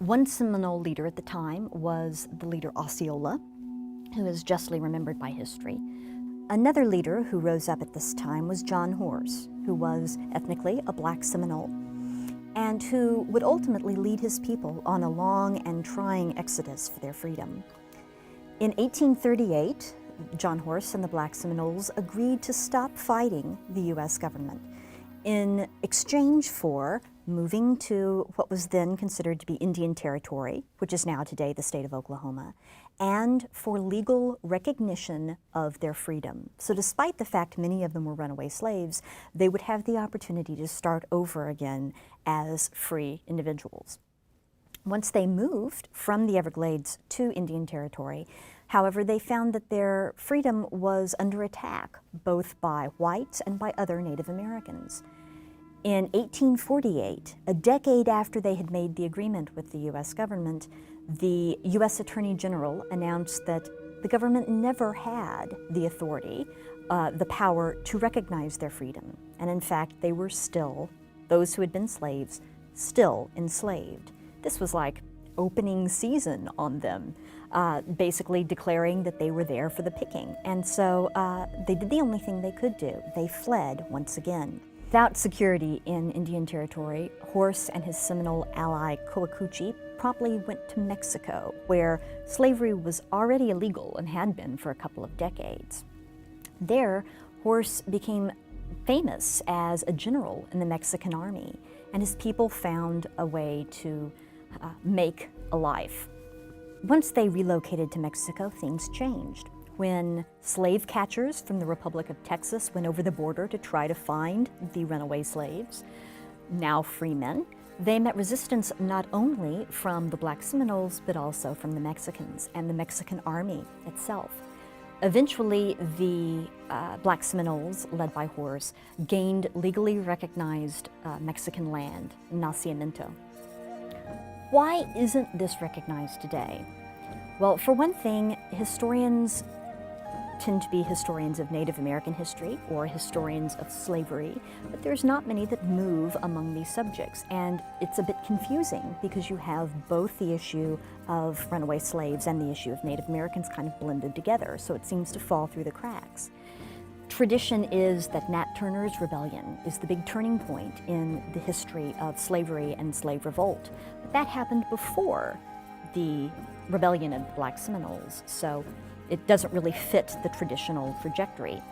One Seminole leader at the time was the leader Osceola, who is justly remembered by history. Another leader who rose up at this time was John Horse, who was ethnically a black Seminole, and who would ultimately lead his people on a long and trying exodus for their freedom. In 1838, John Horse and the Black Seminoles agreed to stop fighting the U.S. government in exchange for moving to what was then considered to be Indian Territory, which is now today the state of Oklahoma, and for legal recognition of their freedom. So despite the fact many of them were runaway slaves, they would have the opportunity to start over again as free individuals. Once they moved from the Everglades to Indian Territory, however, they found that their freedom was under attack, both by whites and by other Native Americans. In 1848, a decade after they had made the agreement with the U.S. government, the U.S. Attorney General announced that the government never had the authority, the power to recognize their freedom. And in fact, they were still, those who had been slaves, still enslaved. This was like opening season on them, basically declaring that they were there for the picking. And so they did the only thing they could do. They fled once again. Without security in Indian Territory, Horse and his Seminole ally Coacuchi promptly went to Mexico, where slavery was already illegal and had been for a couple of decades. There, Horse became famous as a general in the Mexican army, and his people found a way to make a life. Once they relocated to Mexico, things changed. When slave catchers from the Republic of Texas went over the border to try to find the runaway slaves, now free men, they met resistance not only from the Black Seminoles, but also from the Mexicans and the Mexican army itself. Eventually, the Black Seminoles, led by Horse, gained legally recognized Mexican land, nacimiento. Why isn't this recognized today? Well, for one thing, historians tend to be historians of Native American history or historians of slavery, but there's not many that move among these subjects. And it's a bit confusing because you have both the issue of runaway slaves and the issue of Native Americans kind of blended together, so it seems to fall through the cracks. Tradition is that Nat Turner's rebellion is the big turning point in the history of slavery and slave revolt. But that happened before the rebellion of the Black Seminoles, so it doesn't really fit the traditional trajectory.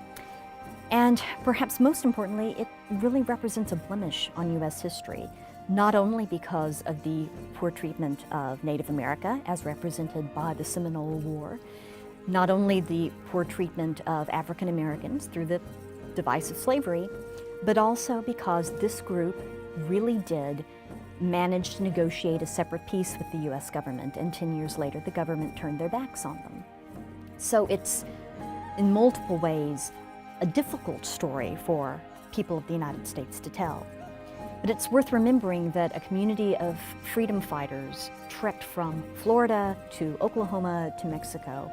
And perhaps most importantly, it really represents a blemish on U.S. history, not only because of the poor treatment of Native America as represented by the Seminole War, not only the poor treatment of African Americans through the device of slavery, but also because this group really did manage to negotiate a separate peace with the U.S. government, and 10 years later the government turned their backs on them. So it's, in multiple ways, a difficult story for people of the United States to tell. But it's worth remembering that a community of freedom fighters trekked from Florida to Oklahoma to Mexico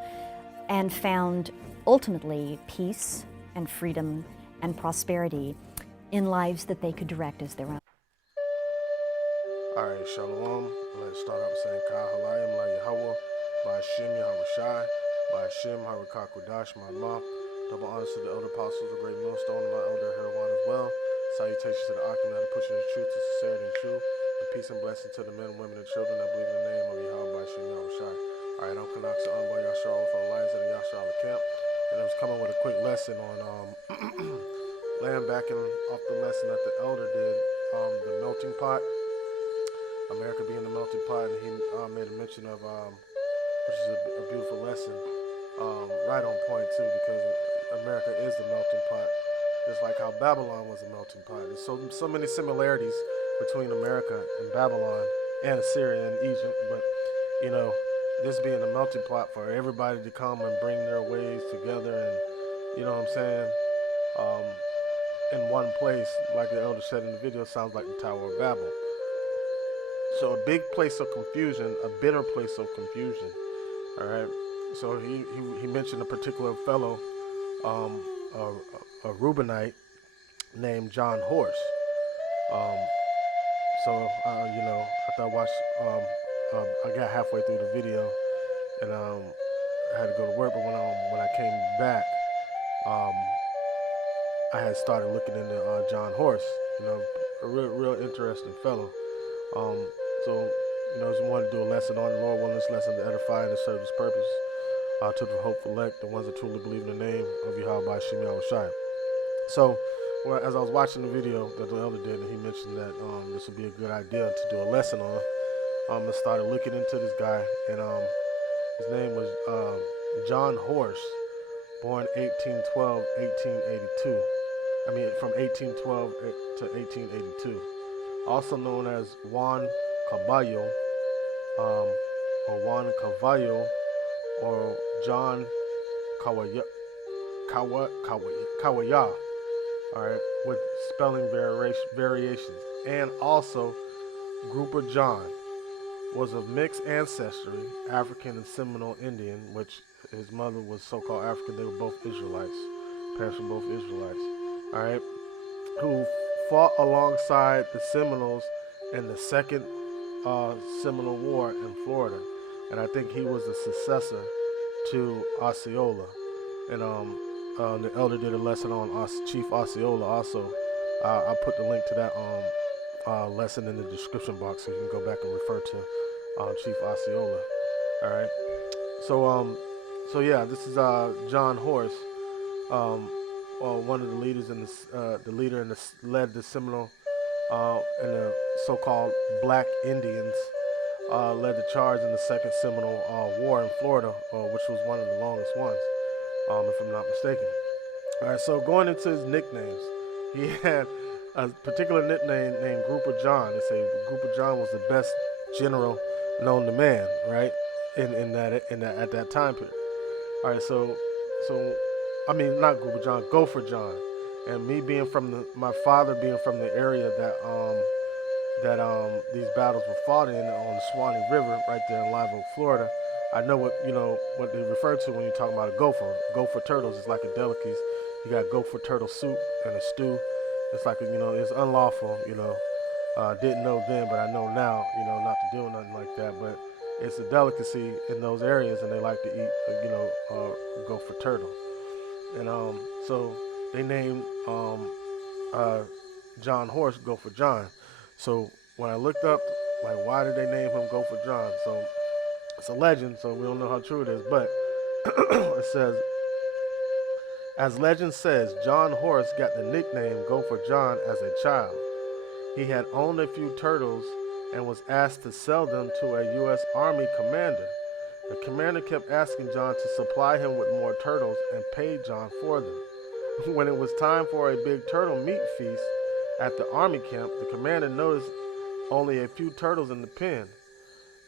and found, ultimately, peace and freedom and prosperity in lives that they could direct as their own. All right, Shalom. Let's start off saying Ka Halayim La Yahweh, Ba'ashim Yahawashi, Ba'ashim Harakakudash, my mom. Double honors to the elder apostles, the great millstone, and my elder Herawan as well. Salutations to the Akim that are pushing the truth to sincerity and truth. And peace and blessing to the men, women, and children that believe in the name of Yahweh Ba'ashim Yahawashi. All right, I'm Kanaksa Anba Yashar from the Lions of the Yashar camp. And I was coming with a quick lesson on laying back off the lesson that the elder did, the melting pot. America being the melting pot, and he made a mention of, which is a beautiful lesson, right on point too, because America is the melting pot, just like how Babylon was a melting pot. There's so many similarities between America and Babylon and Assyria and Egypt, but you know, this being a melting pot for everybody to come and bring their ways together, and you know what I'm saying, in one place, like the elder said in the video, sounds like the Tower of Babel. So a big place of confusion, a bitter place of confusion. All right. So he mentioned a particular fellow, a REUBENIte named John Horse. You know, after I watched I got halfway through the video, and I had to go to work. But when I came back, um, I had started looking into John Horse. A real interesting fellow. Um, so just wanted to do a lesson on the Lord. Wanted this lesson to edify and to serve His purpose. To the hopeful elect, the ones that truly believe in the name of Yahweh Shem Yahushai. So, as I was watching the video that the elder did, and he mentioned that this would be a good idea to do a lesson on, I started looking into this guy, and his name was John Horse, born 1812, 1882. I mean, from 1812 to 1882. Also known as Juan Caballo, or Juan Cavallo, or John Kawaya. All right, with spelling variations, and also Grouper John was of mixed ancestry, African and Seminole Indian, which his mother was so-called African. They were both Israelites. Parents were both Israelites. All right, who fought alongside the Seminoles in the Second Seminole War in Florida, and I think he was the successor to Osceola. And the elder did a lesson on Chief Osceola also. I'll put the link to that lesson in the description box so you can go back and refer to Chief Osceola. All right. So yeah, this is John Horse, one of the leaders in the leader in led the Seminole and the so-called Black Indians. Led the charge in the Second Seminole War in Florida, which was one of the longest ones, if I'm not mistaken. All right, so going into his nicknames, he had a particular nickname named Grouper John. They say Grouper John was the best general known to man, right? At that time period. All right, so I mean not Grouper John, Gopher John, and me being from my father being from the area that these battles were fought in on the Swanee River, right there in Live Oak, Florida. I know what they refer to when you're talking about a gopher. Gopher turtles is like a delicacy. You got gopher turtle soup and a stew. It's like it's unlawful. Didn't know then, but I know now. Not to do nothing like that. But it's a delicacy in those areas, and they like to eat gopher turtle. And so they named John Horse Gopher John. So when I looked up, like, why did they name him Gopher John? So it's a legend, so we don't know how true it is, but it says, as legend says, John Horse got the nickname Gopher John as a child. He had owned a few turtles and was asked to sell them to a U.S. Army commander. The commander kept asking John to supply him with more turtles and paid John for them. When it was time for a big turtle meat feast at the army camp, the commander noticed only a few turtles in the pen.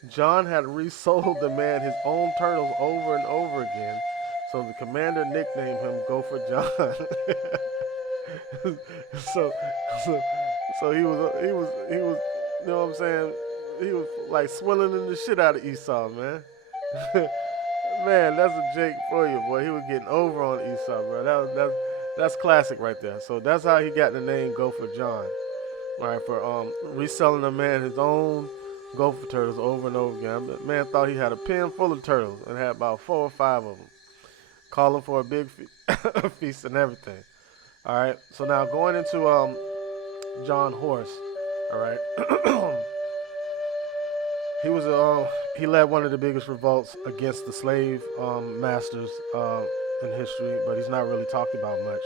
John had resold the man his own turtles over and over again, so the commander nicknamed him Gopher John. so he was, you know what I'm saying? He was like swindling the shit out of Esau, man. Man, that's a Jake for you, boy. He was getting over on Esau, bro. That's classic right there. So that's how he got the name Gopher John. All right, for reselling a man his own gopher turtles over and over again. The man thought he had a pen full of turtles and had about 4 or 5 of them. Calling for a big feast and everything. All right, so now going into John Horse. All right, he led one of the biggest revolts against the slave masters in history, but he's not really talked about much.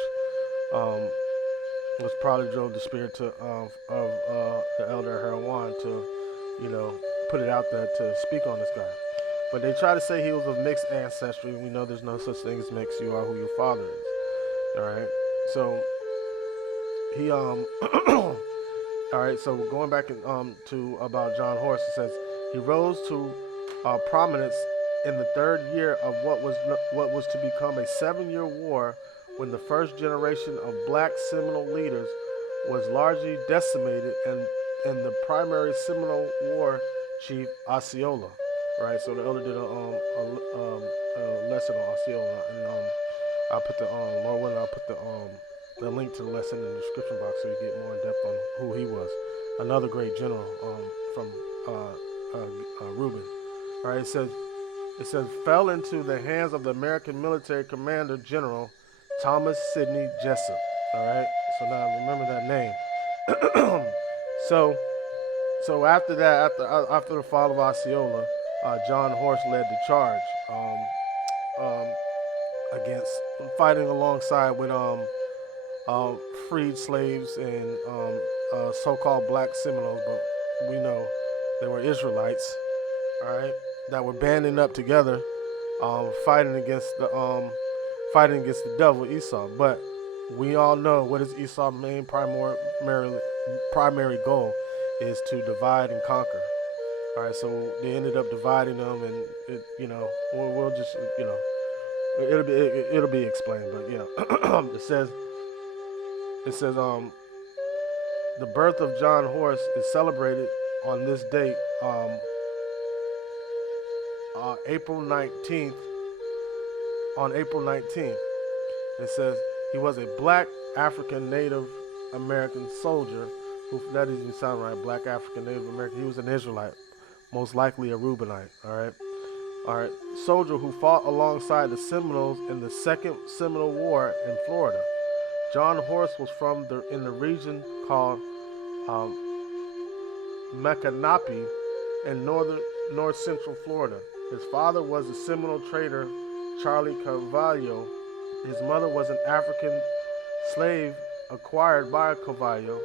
Was probably drove the spirit of the elder Herawan to, put it out there to speak on this guy. But they try to say he was of mixed ancestry. We know there's no such thing as mixed. You are who your father is. All right. So he all right. So going back to about John Horse, it says he rose to prominence in the 3rd year of what was to become a 7-year war, when the first generation of black Seminole leaders was largely decimated, and the primary Seminole war chief Osceola, right? So the elder did a lesson on Osceola, and I'll put the Lord willing, I'll put the link to the lesson in the description box so you get more in depth on who he was. Another great general from Reuben. All right, it says fell into the hands of the American military commander general Thomas Sidney Jessup. All right, so now remember that name. so after that, after the fall of Osceola, John Horse led the charge um, against fighting alongside with freed slaves and so-called black Seminoles, but we know they were Israelites. All right, that were banding up together, fighting against the devil Esau. But we all know what is Esau's main primary goal is to divide and conquer. All right, so they ended up dividing them, and we'll just it'll be explained. But yeah, it says the birth of John Horse is celebrated on this date, April 19th. On April 19th, it says he was a black African Native American soldier. That doesn't even sound right. Black African Native American. He was an Israelite, most likely a Reubenite. All right. Soldier who fought alongside the Seminoles in the Second Seminole War in Florida. John Horse was in the region called Maconape in north central Florida. His father was the Seminole trader Charlie Cavallo. His mother was an African slave acquired by Cavallo.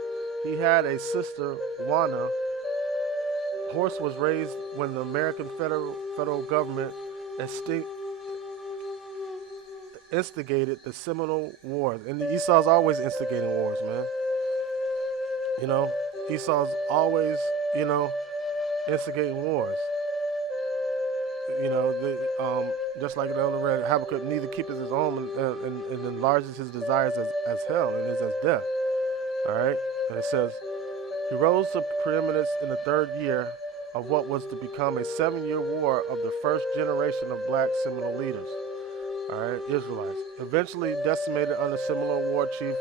He had a sister, Juana. Horse was raised when the American federal government instigated the Seminole Wars. And Esau's always instigating wars, man. Esau's always, instigating wars. Just like the elder read, Habakkuk neither keepeth his own and enlarges his desires as hell and is as death. All right, and it says he rose to preeminence in the third year of what was to become a 7-year war of the first generation of black Seminole leaders. All right, Israelites, eventually decimated under Seminole War Chief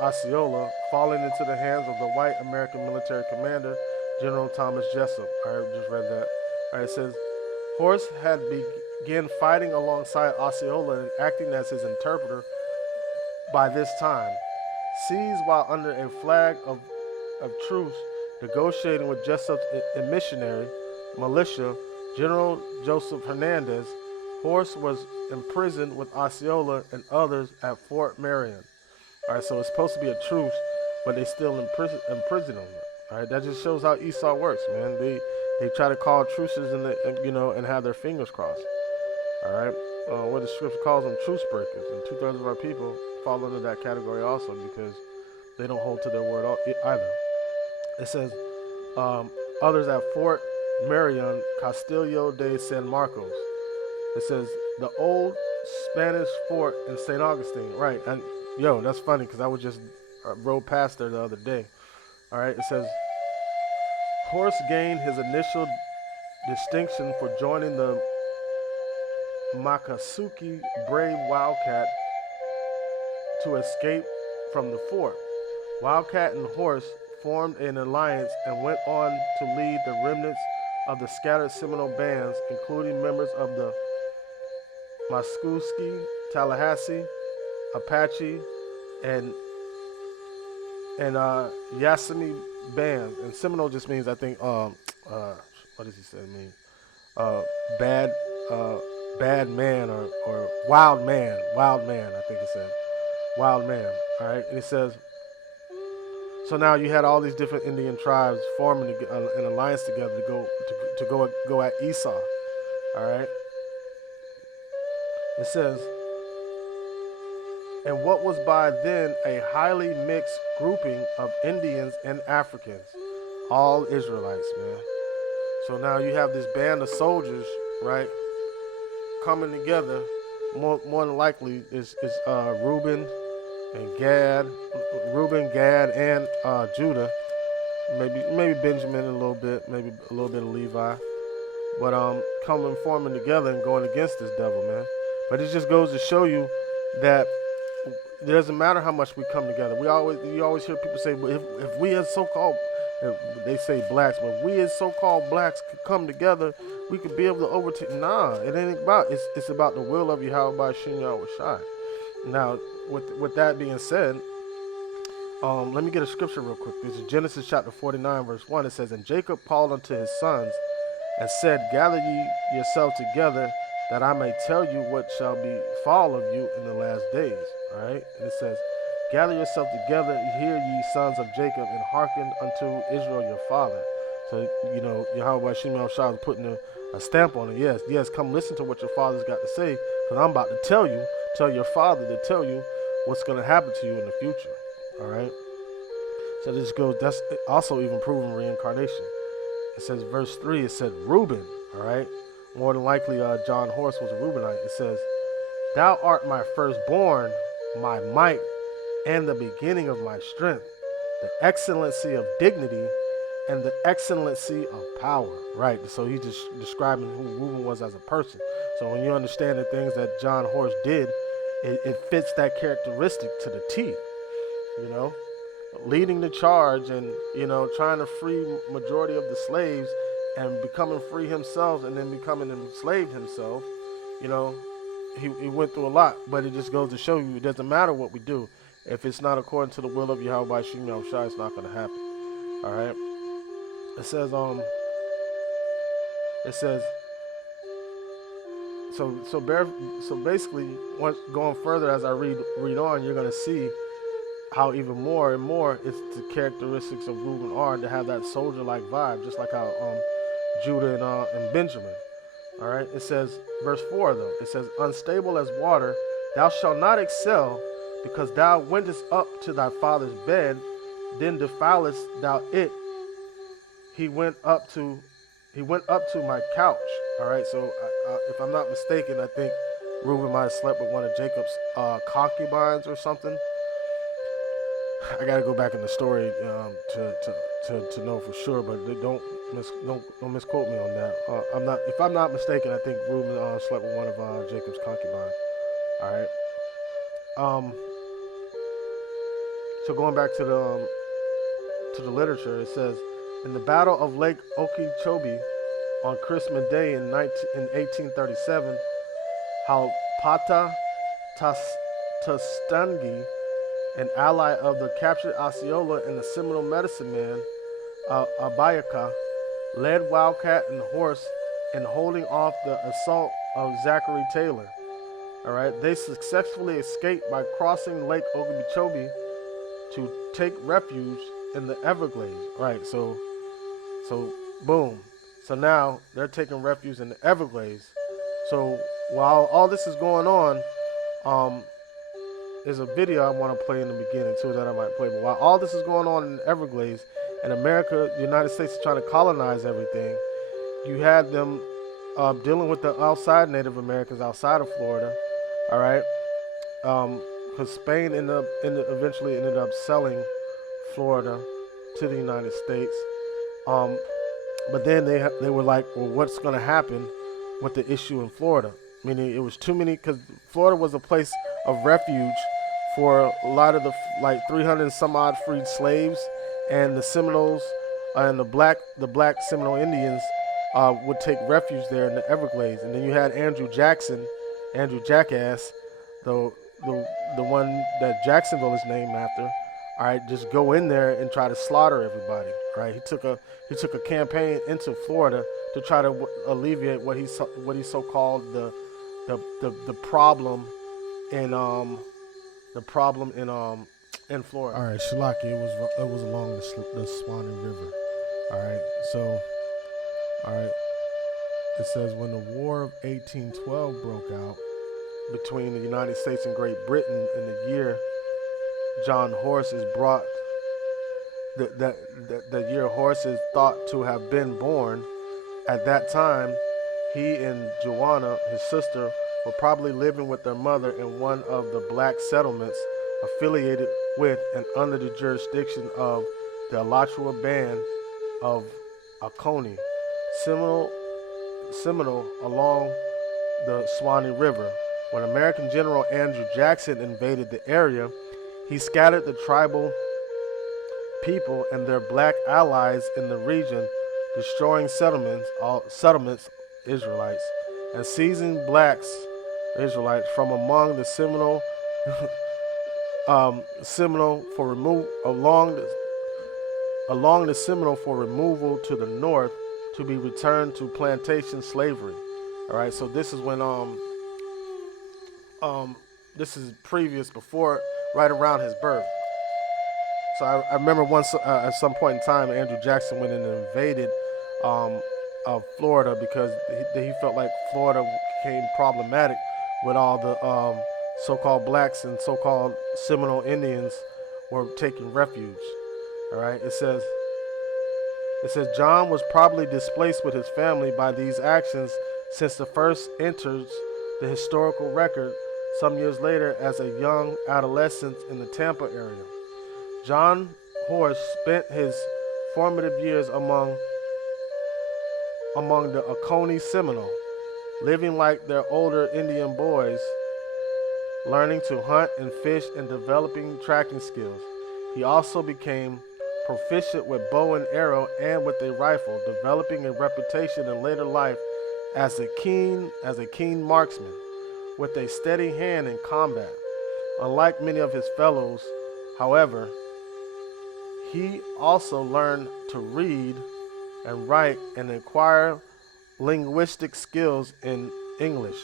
Osceola, falling into the hands of the white American military commander General Thomas Jessup. I just read that. All right, it says Horse had begun fighting alongside Osceola and acting as his interpreter by this time. Seized while under a flag of truce, negotiating with Jessup's missionary militia, General Joseph Hernandez, Horse was imprisoned with Osceola and others at Fort Marion. All right, so it's supposed to be a truce, but they still imprison him. All right, that just shows how Esau works, man. They try to call truces and have their fingers crossed. All right, what the scripture calls them, truce breakers, and 2/3 of our people fall under that category also because they don't hold to their word either. It says others at Fort Marion, Castillo de San Marcos. It says the old Spanish fort in St. Augustine. Right, and that's funny because I was just rode past there the other day. All right, it says Horse gained his initial distinction for joining the Makasuki Brave Wildcat to escape from the fort. Wildcat and Horse formed an alliance and went on to lead the remnants of the scattered Seminole bands, including members of the Muscogee, Tallahassee, Apache, and Yosemite bands. And Seminole just means, I think, what does he say it mean? Bad man or wild man. Wild man, I think it said. Wild man. All right, and it says. So now you had all these different Indian tribes forming an alliance together to go at Esau. All right. It says, and what was by then a highly mixed grouping of Indians and Africans, all Israelites, man. So now you have this band of soldiers, right, coming together. More than likely is Reuben and Gad, and Judah, maybe Benjamin a little bit, maybe a little bit of Levi, but coming forming together and going against this devil, man. But it just goes to show you that it doesn't matter how much we come together. You always hear people say, if we as so-called, They say blacks, but we as so-called blacks could come together. We could be able to overtake. Nah, it ain't about. It's about the will of Yahweh by Shem Yahweh Shai. Now, with that being said, let me get a scripture real quick. This is Genesis chapter 49, verse 1. It says, "And Jacob called unto his sons, and said, Gather ye yourselves together, that I may tell you what shall befall of you in the last days." All right, and it says, "Gather yourself together, hear ye sons of Jacob, and hearken unto Israel your father." So Yahweh Shem Yahweh Shai is putting a stamp on it. Yes, come listen to what your father's got to say, because I'm about to tell your father to tell you what's going to happen to you in the future. All right. So this goes. That's also even proven reincarnation. It says, verse 3. It said Reuben. All right. More than likely, John Horse was a Reubenite. It says, "Thou art my firstborn, my might, and the beginning of my strength, the excellency of dignity, and the excellency of power." Right. So he's just describing who Reuben was as a person. So when you understand the things that John Horse did, it fits that characteristic to the T. Leading the charge and trying to free majority of the slaves and becoming free himself and then becoming enslaved himself. He went through a lot, but it just goes to show you it doesn't matter what we do. If it's not according to the will of Yahweh by Shem Yahweh Shai, it's not going to happen. All right. It says so basically, once going further as I read on, you're going to see how even more and more it's the characteristics of Reuben are to have that soldier-like vibe, just like how Judah and Benjamin. All right. It says, verse 4 though. It says, "Unstable as water, thou shalt not excel, because thou wentest up to thy father's bed, then defilest thou it. He went up to my couch." All right. So if I'm not mistaken, I think Reuben might have slept with one of Jacob's concubines or something. I gotta go back in the story to know for sure, but don't misquote me on that. If I'm not mistaken, I think Reuben slept with one of Jacob's concubines. All right. So going back to the literature, it says, "In the Battle of Lake Okeechobee on Christmas Day in 1837, how Pata Tustangi, an ally of the captured Osceola and the Seminole medicine man, Abayaka, led Wildcat and Horse in holding off the assault of Zachary Taylor. All right, they successfully escaped by crossing Lake Okeechobee to take refuge in the Everglades." Right, so boom. So now they're taking refuge in the Everglades. So while all this is going on, there's a video I want to play in the beginning too that I might play. But while all this is going on in the Everglades, and America, the United States is trying to colonize everything, you had them dealing with the outside Native Americans outside of Florida. All right, because Spain eventually ended up selling Florida to the United States. But then they were like, well, what's going to happen with the issue in Florida? Meaning it was too many, because Florida was a place of refuge for a lot of the 300 and some odd freed slaves, and the Seminoles and the black Seminole Indians would take refuge there in the Everglades. And then you had Andrew Jackass, the one that Jacksonville is named after. All right, just go in there and try to slaughter everybody. Right, he took a campaign into Florida to try to alleviate what he so called the problem in Florida. All right, Shalaki, it was along the Swanee River. All right, it says, when the War of 1812 broke out between the United States and Great Britain in the year John Horse is brought, the year Horse is thought to have been born. At that time, he and Joanna, his sister, were probably living with their mother in one of the black settlements affiliated with and under the jurisdiction of the Alachua Band of Oconee, Seminole along the Swanee River. When American General Andrew Jackson invaded the area, he scattered the tribal people and their black allies in the region, destroying settlements, Israelites, and seizing blacks, Israelites, from among the Seminole for remove along the Seminole for removal to the north to be returned to plantation slavery. All right, so this is when this is previous before, right around his birth. So I remember once at some point in time, Andrew Jackson went in and invaded Florida because he felt like Florida became problematic with all the so-called blacks and so-called Seminole Indians were taking refuge. All right, it says John was probably displaced with his family by these actions since the first enters the historical record some years later as a young adolescent in the Tampa area. John Horace spent his formative years among the Oconee Seminole, living like their older Indian boys, learning to hunt and fish and developing tracking skills. He also became proficient with bow and arrow and with a rifle, developing a reputation in later life as a keen marksman with a steady hand in combat. Unlike many of his fellows, however, he also learned to read and write and acquire linguistic skills in English,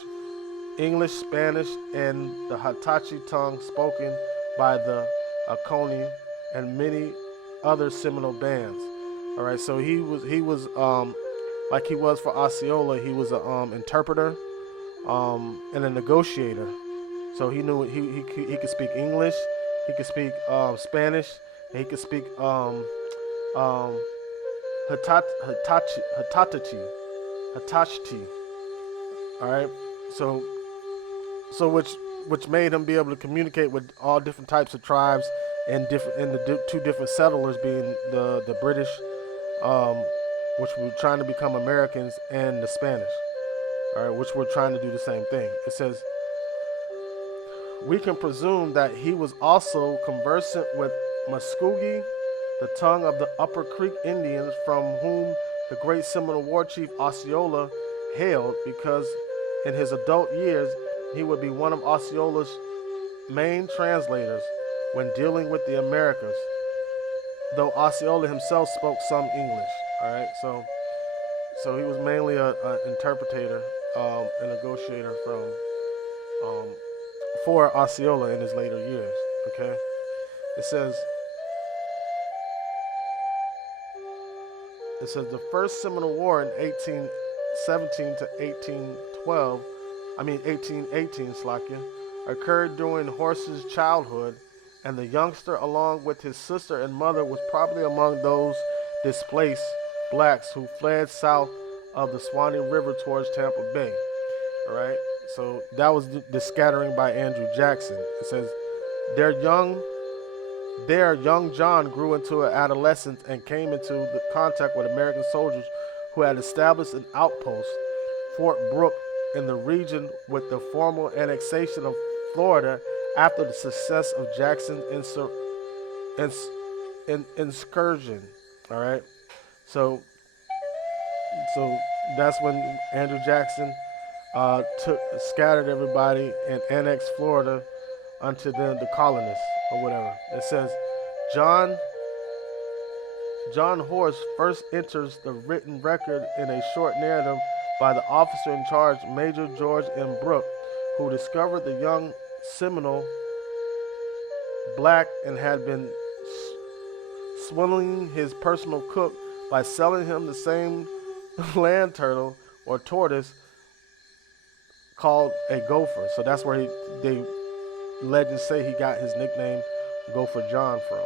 Spanish, and the Hatachi tongue spoken by the Oconee and many other Seminole bands. All right, so he was like he was for Osceola. He was an interpreter and a negotiator. So he knew he could speak English, he could speak Spanish, and he could speak Hatachi. All right, so which made him be able to communicate with all different types of tribes and the two different settlers being the British, which were trying to become Americans, and the Spanish, all right, which were trying to do the same thing. It says, we can presume that he was also conversant with Muskogee, the tongue of the Upper Creek Indians from whom the great Seminole war chief Osceola hailed, because in his adult years he would be one of Osceola's main translators when dealing with the Americas, though Osceola himself spoke some English. All right, so he was mainly an interpreter, a negotiator for Osceola in his later years. Okay, it says the First Seminole War in 1817 to 1818, occurred during Horace's childhood, and the youngster, along with his sister and mother, was probably among those displaced blacks who fled south of the Swanee River towards Tampa Bay. All right, so that was the scattering by Andrew Jackson. It says, there young John grew into an adolescence and came into the contact with American soldiers who had established an outpost, Fort Brooke, in the region with the formal annexation of Florida after the success of Jackson's incursion. All right, so that's when Andrew Jackson scattered everybody and annexed Florida unto the colonists or whatever. It says John Horace first enters the written record in a short narrative by the officer in charge, Major George M. Brooke, who discovered the young Seminole black and had been swindling his personal cook by selling him the same land turtle or tortoise called a gopher. So that's where legends say he got his nickname Gopher John from.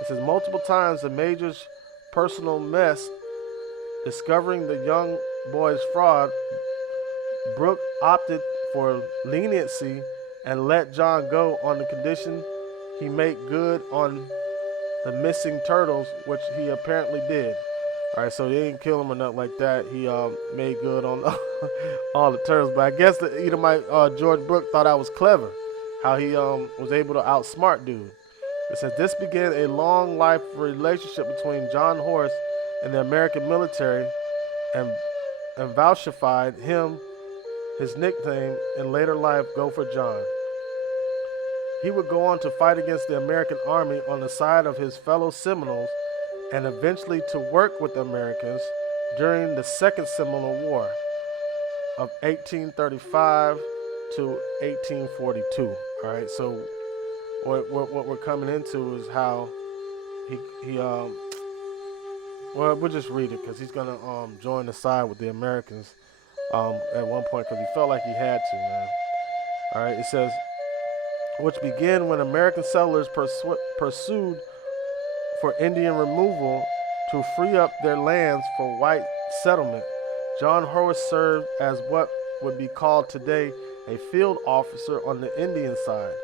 It says multiple times the major's personal mess discovering the young boy's fraud, Brooke opted for leniency and let John go on the condition he make good on the missing turtles, which he apparently did. All right, so they didn't kill him or nothing like that. He made good on all the turtles. But I guess the Edomite George Brooke thought I was clever, how he was able to outsmart dude. It says, this began a long life relationship between John Horace and the American military and, and vouchified him his nickname in later life, Gopher John. He would go on to fight against the American army on the side of his fellow Seminoles and eventually to work with the Americans during the Second Seminole War of 1835 to 1842. All right, so what we're coming into is how he well, we'll just read it because he's gonna join the side with the Americans at one point because he felt like he had to, man. All right, it says, which began when American settlers pursued for Indian removal to free up their lands for white settlement. John Horace served as what would be called today a field officer on the Indian side.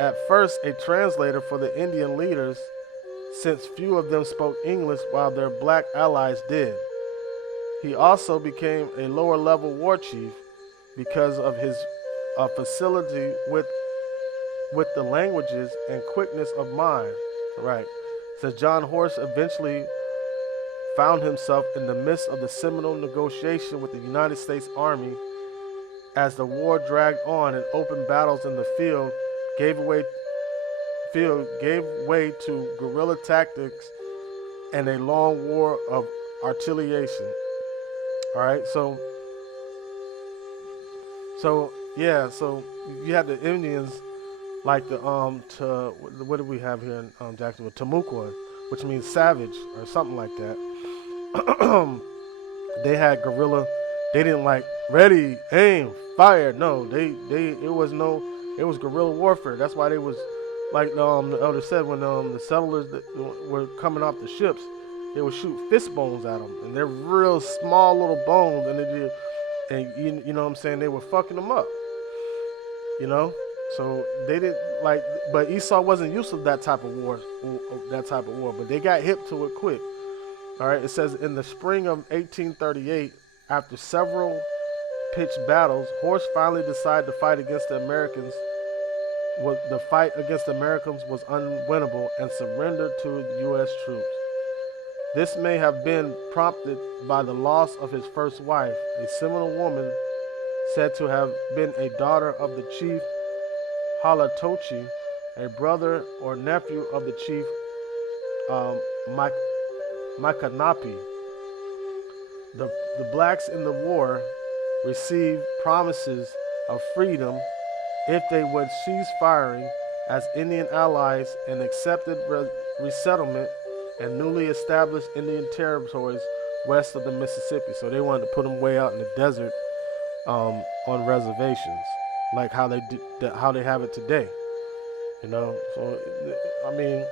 At first, a translator for the Indian leaders, since few of them spoke English while their black allies did. He also became a lower level war chief because of his facility with the languages and quickness of mind. Right. Says John Horace eventually found himself in the midst of the Seminole negotiation with the United States Army as the war dragged on and open battles in the field gave way to guerrilla tactics and a long war of artilleration. All right, so you had the Indians like the what do we have here in Jacksonville? Tamukwa, which means savage or something like that. They had guerrilla. They didn't like ready, aim, fire. No, it was guerrilla warfare. That's why they was like the elder said when the settlers that were coming off the ships, they would shoot fist bones at them, and they're real small little bones, and you know what I'm saying, they were fucking them up. You know, so they didn't like, but Esau wasn't used to that type of war, but they got hip to it quick. All right, it says in the spring of 1838, after several pitched battles, Horace finally decided to fight against the Americans. The fight against the Americans was unwinnable and surrendered to the U.S. troops. This may have been prompted by the loss of his first wife, a Seminole woman said to have been a daughter of the chief Halatochi, a brother or nephew of the chief Makanapi. The blacks in the war received promises of freedom if they would cease firing as Indian allies and accepted resettlement and newly established Indian territories west of the Mississippi. So they wanted to put them way out in the desert on reservations, like how they have it today. You know, so I mean,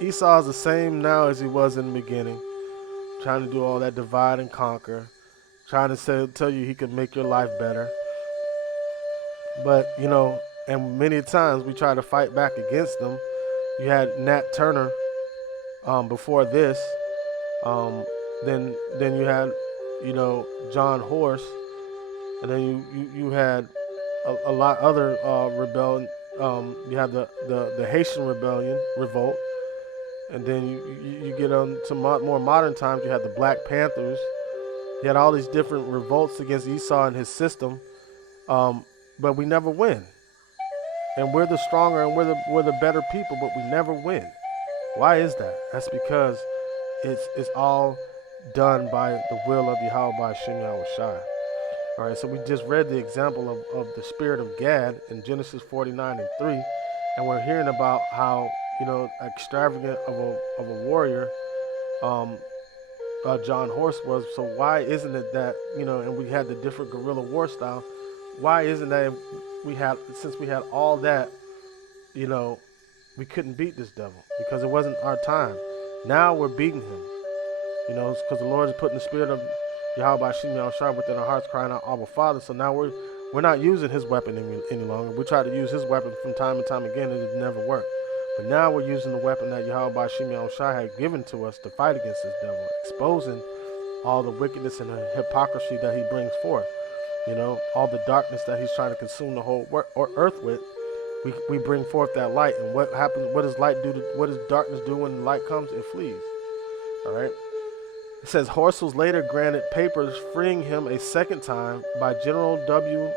Esau is the same now as he was in the beginning, trying to do all that divide and conquer, trying to tell you he could make your life better. But, you know, and many times we try to fight back against them. You had Nat Turner before this. Then you had, you know, John Horace. And then you had a lot other rebellion. You had the Haitian revolt. And then you get on to more modern times. You had the Black Panthers. You had all these different revolts against Esau and his system. But we never win. And we're the stronger and we're the better people, but we never win. Why is that? That's because it's all done by the will of Yahweh Shem Yahushai. All right, so we just read the example of the spirit of Gad in Genesis 49:3, and we're hearing about how, you know, extravagant of a warrior John Horace was. So why isn't it that, you know, and we had the different guerrilla war style, why isn't that since we had all that, you know, we couldn't beat this devil? Because it wasn't our time. Now we're beating him. You know, it's because the Lord is putting the spirit of Yahweh Shem Yahushua within our hearts, crying out, Abba Father. So now we're not using his weapon any longer. We try to use his weapon from time and time again, and it never worked. But now we're using the weapon that Yahweh Shem Yahushua had given to us to fight against this devil, exposing all the wickedness and the hypocrisy that he brings forth. You know, all the darkness that he's trying to consume the whole earth with. we bring forth that light. And what happens? What does light do? What does darkness do when the light comes? It flees. All right. It says Horst was later granted papers freeing him a second time by General W.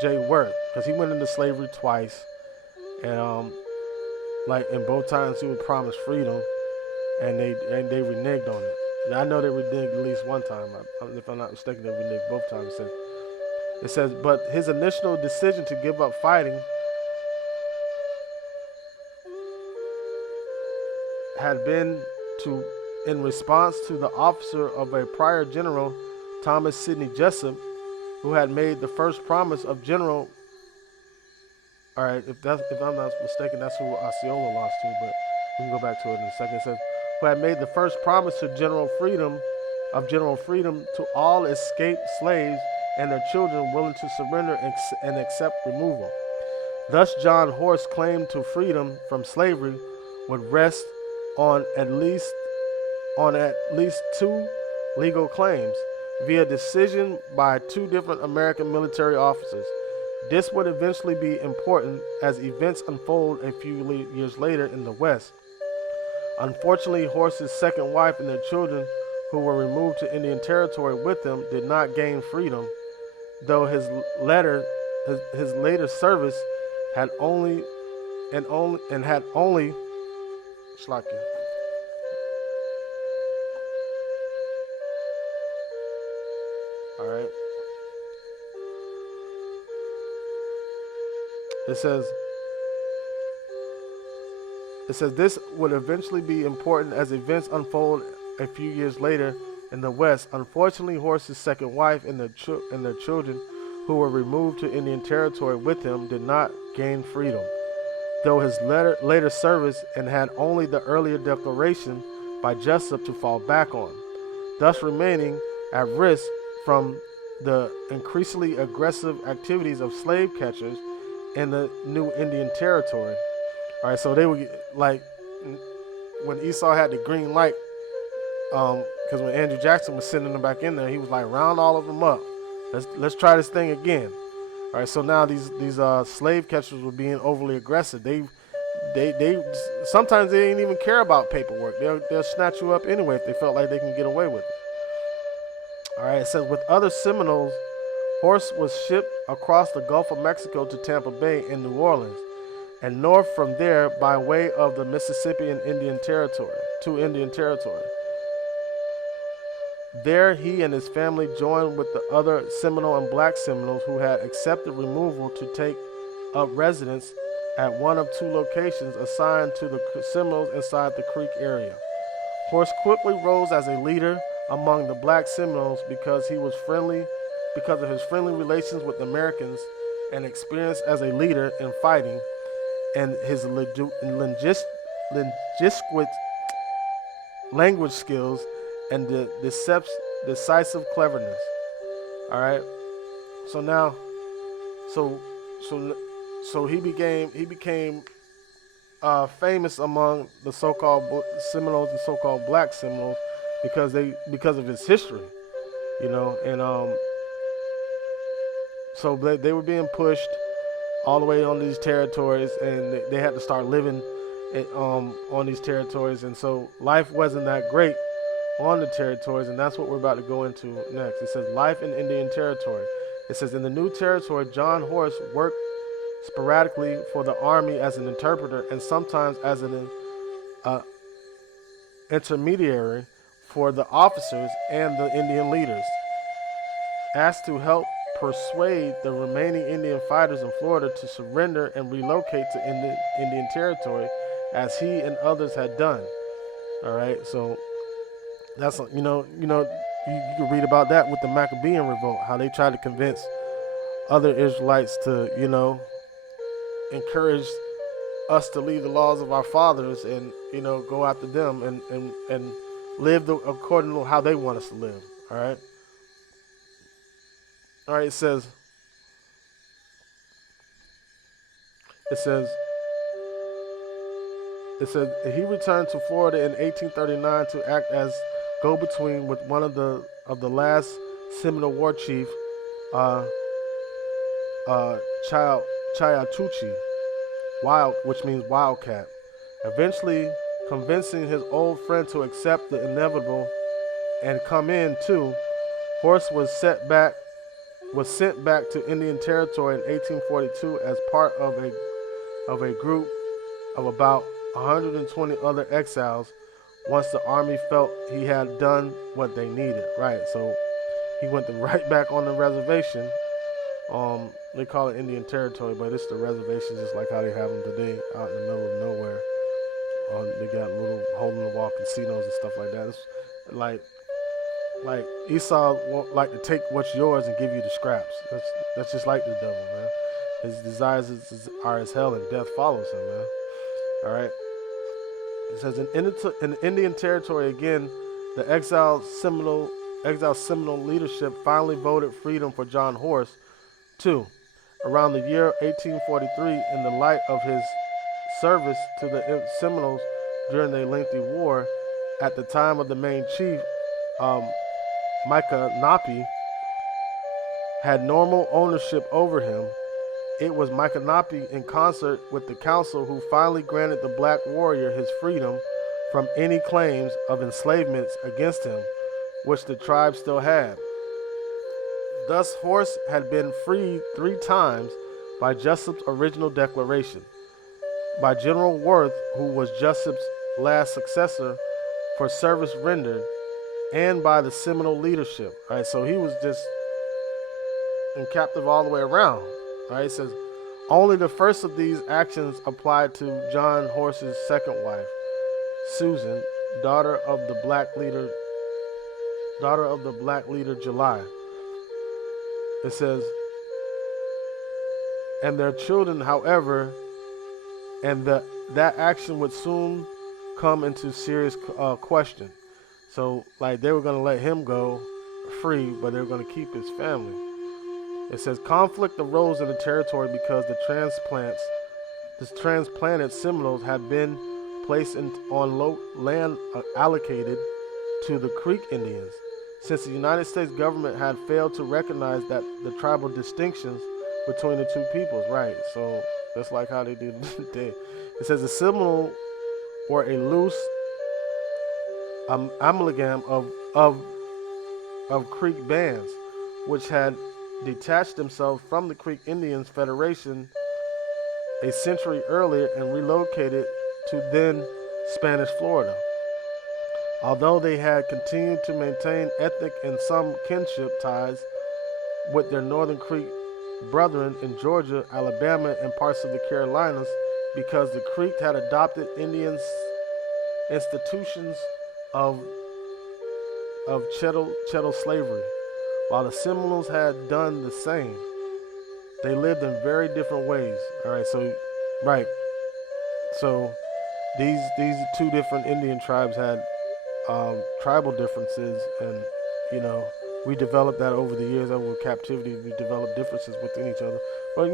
J. Worth, because he went into slavery twice, and like in both times he was promised freedom, and they reneged on it. And I know they reneged at least one time. If I'm not mistaken, they reneged both times. It says, but his initial decision to give up fighting had been in response to the officer of a prior general, Thomas Sidney Jessup, who had made the first promise of General. All right, if I'm not mistaken, that's who Osceola lost to, but we can go back to it in a second. It says, who had made the first promise to General Freedom to all escaped slaves and their children willing to surrender and accept removal. Thus, John Horst's claim to freedom from slavery would rest on at least two legal claims via decision by two different American military officers. This would eventually be important as events unfold a few years later in the West. Unfortunately, Horst's second wife and their children, who were removed to Indian Territory with him, did not gain freedom, though his later service had only Shlakia. All right. It says this would eventually be important as events unfold a few years later in the West. Unfortunately, Horst's second wife and their children, who were removed to Indian Territory with him, did not gain freedom, though his later service and had only the earlier declaration by Jessup to fall back on, thus remaining at risk from the increasingly aggressive activities of slave catchers in the new Indian Territory. All right, so they were like, when Esau had the green light, because when Andrew Jackson was sending them back in there, he was like, round all of them up. Let's try this thing again. All right, so now these slave catchers were being overly aggressive. They sometimes they didn't even care about paperwork. They'll snatch you up anyway if they felt like they can get away with it. All right, it says with other Seminoles, Horst was shipped across the Gulf of Mexico to Tampa Bay in New Orleans, and north from there by way of the Mississippi and Indian Territory to Indian Territory. There he and his family joined with the other Seminole and Black Seminoles who had accepted removal to take up residence at one of two locations assigned to the Seminoles inside the Creek area. Horst quickly rose as a leader among the Black Seminoles because of his friendly relations with Americans and experience as a leader in fighting, and his linguistic language skills and the decisive cleverness. All right. So now, so he became famous among the so-called Seminoles and so-called Black Seminoles because of his history, and so they were being pushed all the way on these territories, and they had to start living on these territories, and so life wasn't that great on the territories, and that's what we're about to go into next. It says life in Indian Territory. It says in the new territory, John Horst worked sporadically for the army as an interpreter and sometimes as an intermediary for the officers and the Indian leaders, asked to help persuade the remaining Indian fighters in Florida to surrender and relocate to Indian Territory, as he and others had done. All right, so that's you can read about that with the Maccabean revolt, how they tried to convince other Israelites to encourage us to leave the laws of our fathers and go after them and live according to how they want us to live. All right. All right. It says he returned to Florida in 1839 to act as go-between with one of the last Seminole war chief, Chayatuchi, which means wildcat, eventually convincing his old friend to accept the inevitable and come in too. Horse was sent back to Indian Territory in 1842 as part of a group of about 120 other exiles once the army felt he had done what they needed. Right, so he went right back on the reservation. They call it Indian Territory, but it's the reservation, just like how they have them today, out in the middle of nowhere. They got little hole-in-the-wall casinos and stuff like that. It's like Esau won't like to take what's yours and give you the scraps. That's just like the devil, man. His desires are as hell, and death follows him, man. All right. It says in Indian Territory again, the exiled Seminole leadership finally voted freedom for John Horse, too. Around the year 1843, in the light of his service to the Seminoles during a lengthy war, at the time of the main chief, Micah Napi, had normal ownership over him. It was Micah Napi, in concert with the council, who finally granted the black warrior his freedom from any claims of enslavements against him, which the tribe still had. Thus, Horse had been freed 3 times by Jessup's original declaration, by General Worth, who was Jessup's last successor for service rendered, and by the Seminole leadership. All right, so he was just in captive all the way around. All right, it says only the first of these actions applied to John Horse's second wife, Susan, daughter of the black leader July. It says, and their children, however, and that action would soon come into serious question. So, like, they were going to let him go free, but they were going to keep his family. It says conflict arose in the territory because the transplanted Seminoles had been placed on land allocated to the Creek Indians, since the United States government had failed to recognize that the tribal distinctions between the two peoples. Right, so that's like how they do today. It says the Seminole were a loose amalgam of Creek bands, which had detached themselves from the Creek Indians Federation a century earlier and relocated to then Spanish Florida. Although they had continued to maintain ethnic and some kinship ties with their Northern Creek brethren in Georgia, Alabama, and parts of the Carolinas, because the Creek had adopted Indian institutions of chattel slavery, while the Seminoles had done the same. They lived in very different ways. All right, so these 2 different Indian tribes had tribal differences, and we developed that over the years. Over captivity, we developed differences within each other. But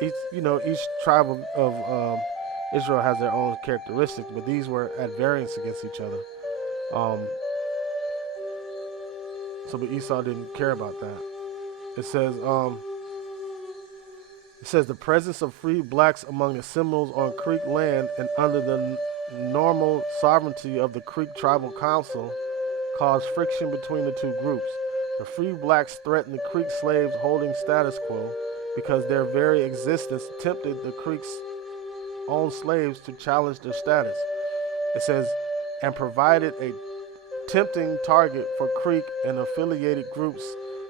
each tribe of Israel has their own characteristics, but these were at variance against each other. But Esau didn't care about that. It says the presence of free blacks among the Seminoles on Creek land and under the normal sovereignty of the Creek Tribal Council caused friction between the 2 groups. The free blacks threatened the Creek slaves holding status quo because their very existence tempted the Creek's own slaves to challenge their status. It says, and provided a tempting target for Creek and affiliated groups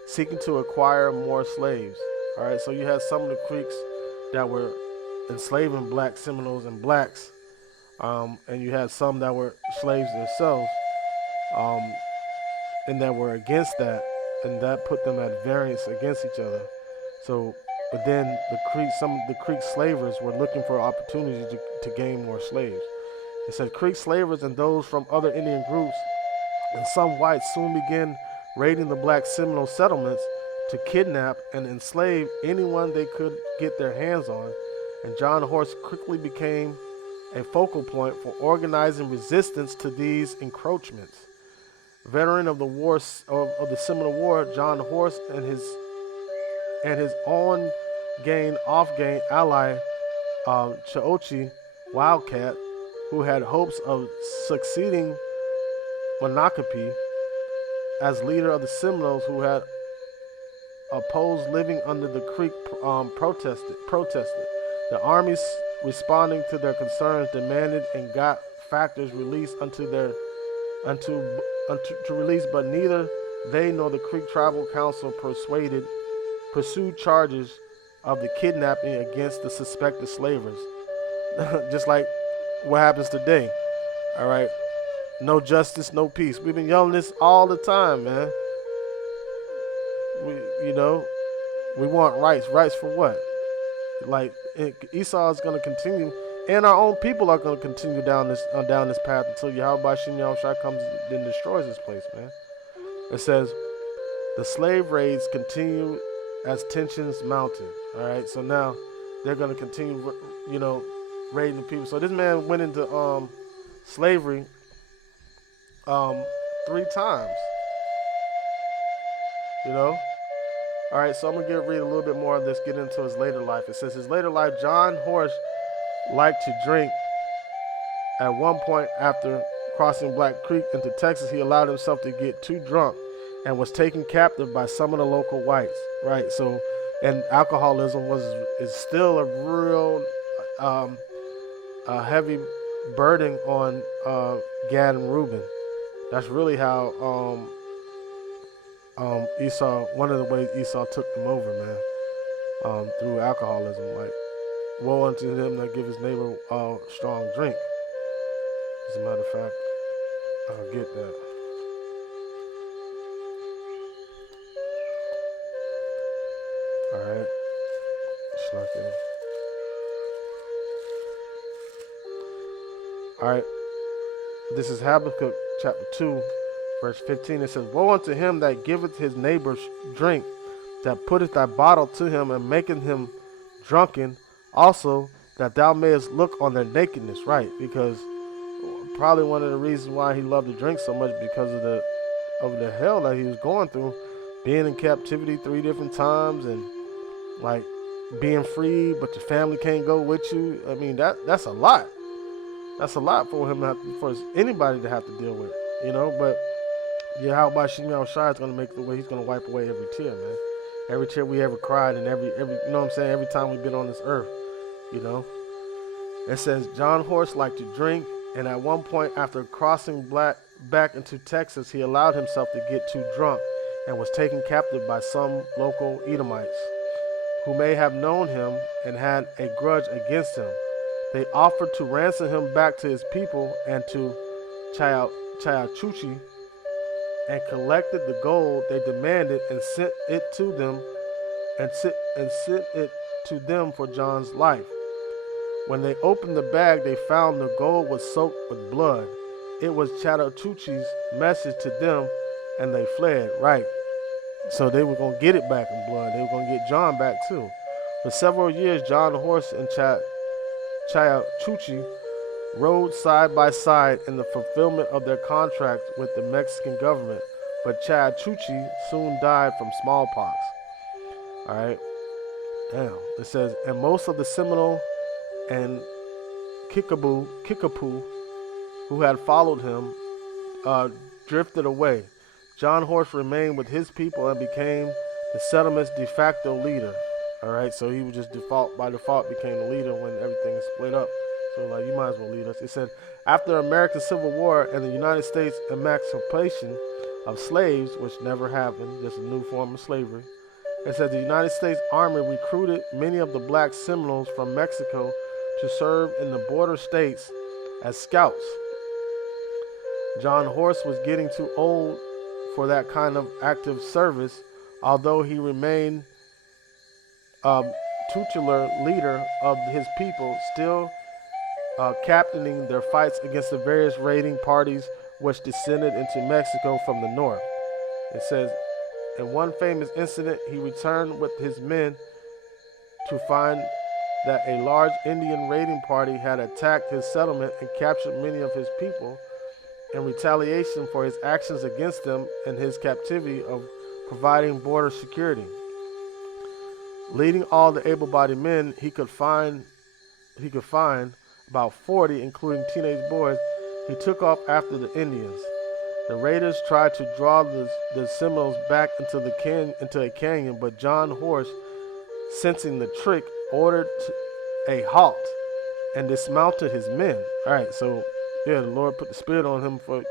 seeking to acquire more slaves. All right, so you had some of the Creeks that were enslaving black Seminoles and blacks, and you had some that were slaves themselves, and that were against that, and that put them at variance against each other. So, but then some of the Creek slavers were looking for opportunities to gain more slaves. It said Creek slavers and those from other Indian groups and some whites soon began raiding the black Seminole settlements to kidnap and enslave anyone they could get their hands on, and John Horse quickly became a focal point for organizing resistance to these encroachments. Veteran of the war of the Seminole War, John Horse and his own off-gain ally Chaochi Wildcat, who had hopes of succeeding Monocapi as leader of the Seminoles, who had opposed living under the Creek, protested. The armies, responding to their concerns, demanded and got factors released to release, but neither they nor the Creek Tribal Council pursued charges of the kidnapping against the suspected slavers. Just like what happens today. All right, no justice, no peace. We've been yelling this all the time, man. We want rights. Rights for what? Like Esau is going to continue, and our own people are going to continue down this path until Yahweh Shem Yahushua comes and destroys this place, man. It says the slave raids continue as tensions mounted. All right, so now they're going to continue, raiding the people. So this man went into slavery 3 times. All right, so I'm going to read a little bit more of this, get into his later life. It says, his later life, John Horse liked to drink. At one point, after crossing Black Creek into Texas, he allowed himself to get too drunk and was taken captive by some of the local whites. Right, so, and alcoholism is still a real heavy burden on Gad and Reuben. That's really how Esau, one of the ways Esau took them over, man, through alcoholism. Like, woe unto him that give his neighbor strong drink. As a matter of fact, I'll get that. All right, slucking. All right, this is Habakkuk chapter 2. Verse 15, it says, woe unto him that giveth his neighbor drink, that putteth thy bottle to him, and maketh him drunken, also that thou mayest look on their nakedness. Right, because probably one of the reasons why he loved to drink so much, because of the hell that he was going through, being in captivity 3 different times, and like being free, but your family can't go with you. I mean, that's a lot. That's a lot for him for anybody to have to deal with, but Yahweh Shem Yahushua is going to make the way. He's going to wipe away every tear, man. Every tear we ever cried, and every every time we've been on this earth, It says, John Horse liked to drink, and at one point after crossing back into Texas, he allowed himself to get too drunk and was taken captive by some local Edomites who may have known him and had a grudge against him. They offered to ransom him back to his people and to Chayachuchi, and collected the gold they demanded and sent it to them for John's life. When they opened the bag, they found the gold was soaked with blood. It was Chayachuchi's message to them, and they fled. Right. So they were going to get it back in blood. They were going to get John back too. For several years, John Horse and Chayachuchi rode side by side in the fulfillment of their contract with the Mexican government, but Chayachuchi soon died from smallpox. All right, damn. It says, and most of the Seminole and Kickapoo who had followed him drifted away. John Horse remained with his people and became the settlement's de facto leader. All right, so he was just by default became the leader when everything split up. So like, you might as well lead us. It said, after the American Civil War and the United States emancipation of slaves, which never happened, just a new form of slavery, it said the United States Army recruited many of the black Seminoles from Mexico to serve in the border states as scouts. John Horse was getting too old for that kind of active service, although he remained tutelar leader of his people, still captaining their fights against the various raiding parties which descended into Mexico from the north. It says, in one famous incident, he returned with his men to find that a large Indian raiding party had attacked his settlement and captured many of his people in retaliation for his actions against them in his captivity of providing border security. Leading all the able-bodied men he could find, about 40, including teenage boys, he took off after the Indians. The raiders tried to draw the Seminoles back into a canyon, but John Horse, sensing the trick, ordered a halt and dismounted his men. All right, so yeah, the Lord put the spirit on him for,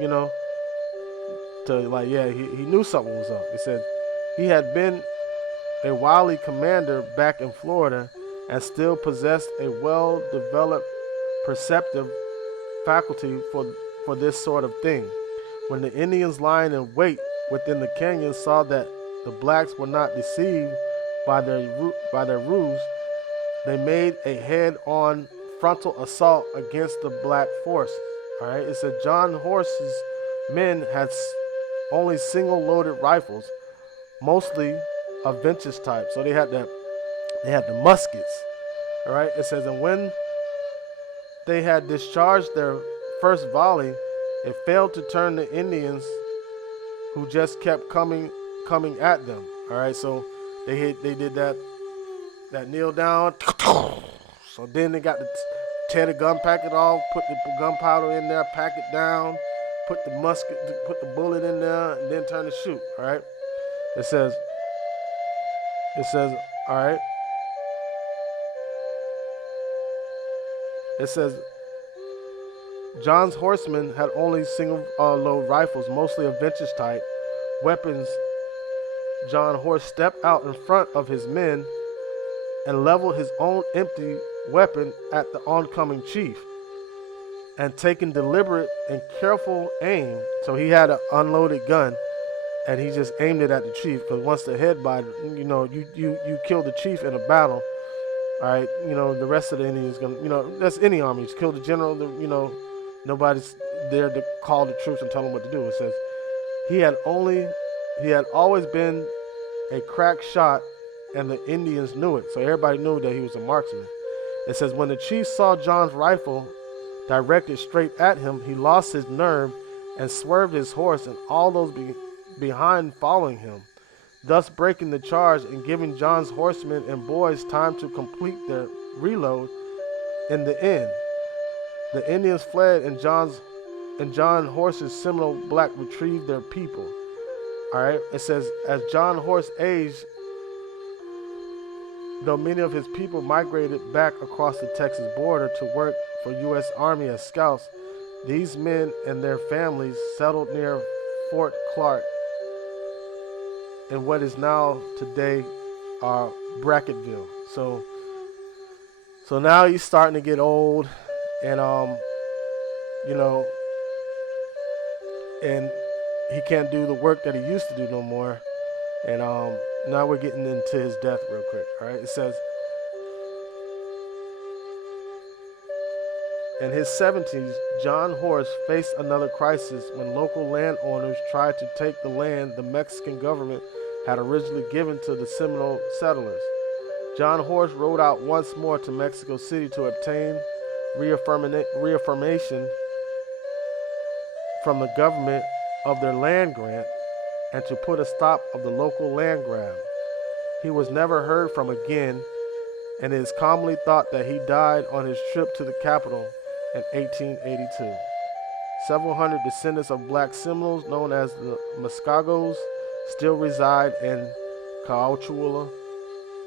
to like, yeah, he knew something was up. He said he had been a wily commander back in Florida and still possessed a well-developed perceptive faculty for this sort of thing. When the Indians lying in wait within the canyon saw that the blacks were not deceived by their ruse, they made a head-on frontal assault against the black forces. All right, it said John Horse's men had only single-loaded rifles, mostly of vintage type. So they had the muskets. All right, it says, and when they had discharged their first volley, it failed to turn the Indians, who just kept coming at them. All right, so they did that kneel down. So then they got to tear the gun packet off, put the gunpowder in there, pack it down, put the bullet in there, and then turn to shoot. All right, it says, all right. It says John's horsemen had only single-load rifles, mostly of vintage type. Weapons. John Horse stepped out in front of his men and leveled his own empty weapon at the oncoming chief, and taking deliberate and careful aim. So he had an unloaded gun, and he just aimed it at the chief, because once the head by, you kill the chief in a battle. All right, the rest of the Indians gonna, that's any army. You kill the general, nobody's there to call the troops and tell them what to do. It says he had always been a crack shot, and the Indians knew it. So everybody knew that he was a marksman. It says when the chief saw John's rifle directed straight at him, he lost his nerve and swerved his horse, and all those behind following him, thus breaking the charge and giving John's horsemen and boys time to complete their reload. In the end, the Indians fled, and John Horse's Seminole black retrieved their people. All right, it says as John Horse aged, though many of his people migrated back across the Texas border to work for U.S. Army as scouts, these men and their families settled near Fort Clark in what is now today Bracketville. So now he's starting to get old, and and he can't do the work that he used to do no more. And now we're getting into his death real quick. All right, it says in his 70s, John Horse faced another crisis when local landowners tried to take the land the Mexican government had originally given to the Seminole settlers. John Horse rode out once more to Mexico City to obtain reaffirmation from the government of their land grant and to put a stop of the local land grab. He was never heard from again, and it is commonly thought that he died on his trip to the capital in 1882. Several hundred descendants of black Seminoles, known as the Muscogos, still reside in OSCEOLA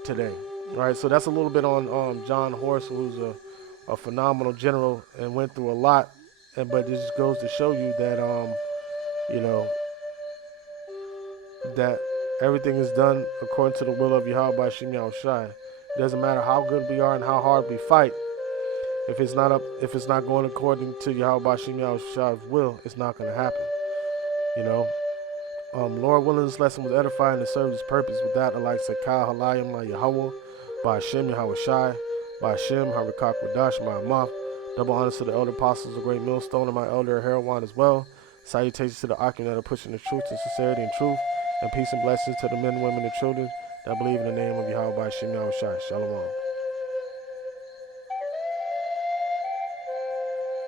today. All right, so that's a little bit on John Horse, who's a phenomenal general and went through a lot. But this just goes to show you that that everything is done according to the will of Yahweh by Shem Yahushai. It doesn't matter how good we are and how hard we fight. If it's not going according to Yahweh by Shem Yahushua's will, it's not going to happen. Lord willing, this lesson was edifying and served its purpose. With that, I'd like to say Kah Halayim La Yahweh by Hashem Yahushai, by Hashem Harakak Wadash Ma'amah. Double honors to the elder apostles, the great millstone, and my elder Heroin as well. Salutations to the Akim that are pushing the truth and sincerity and truth. And peace and blessings to the men, women, and children that believe in the name of Yahweh by Shem Yahushai. Shalom.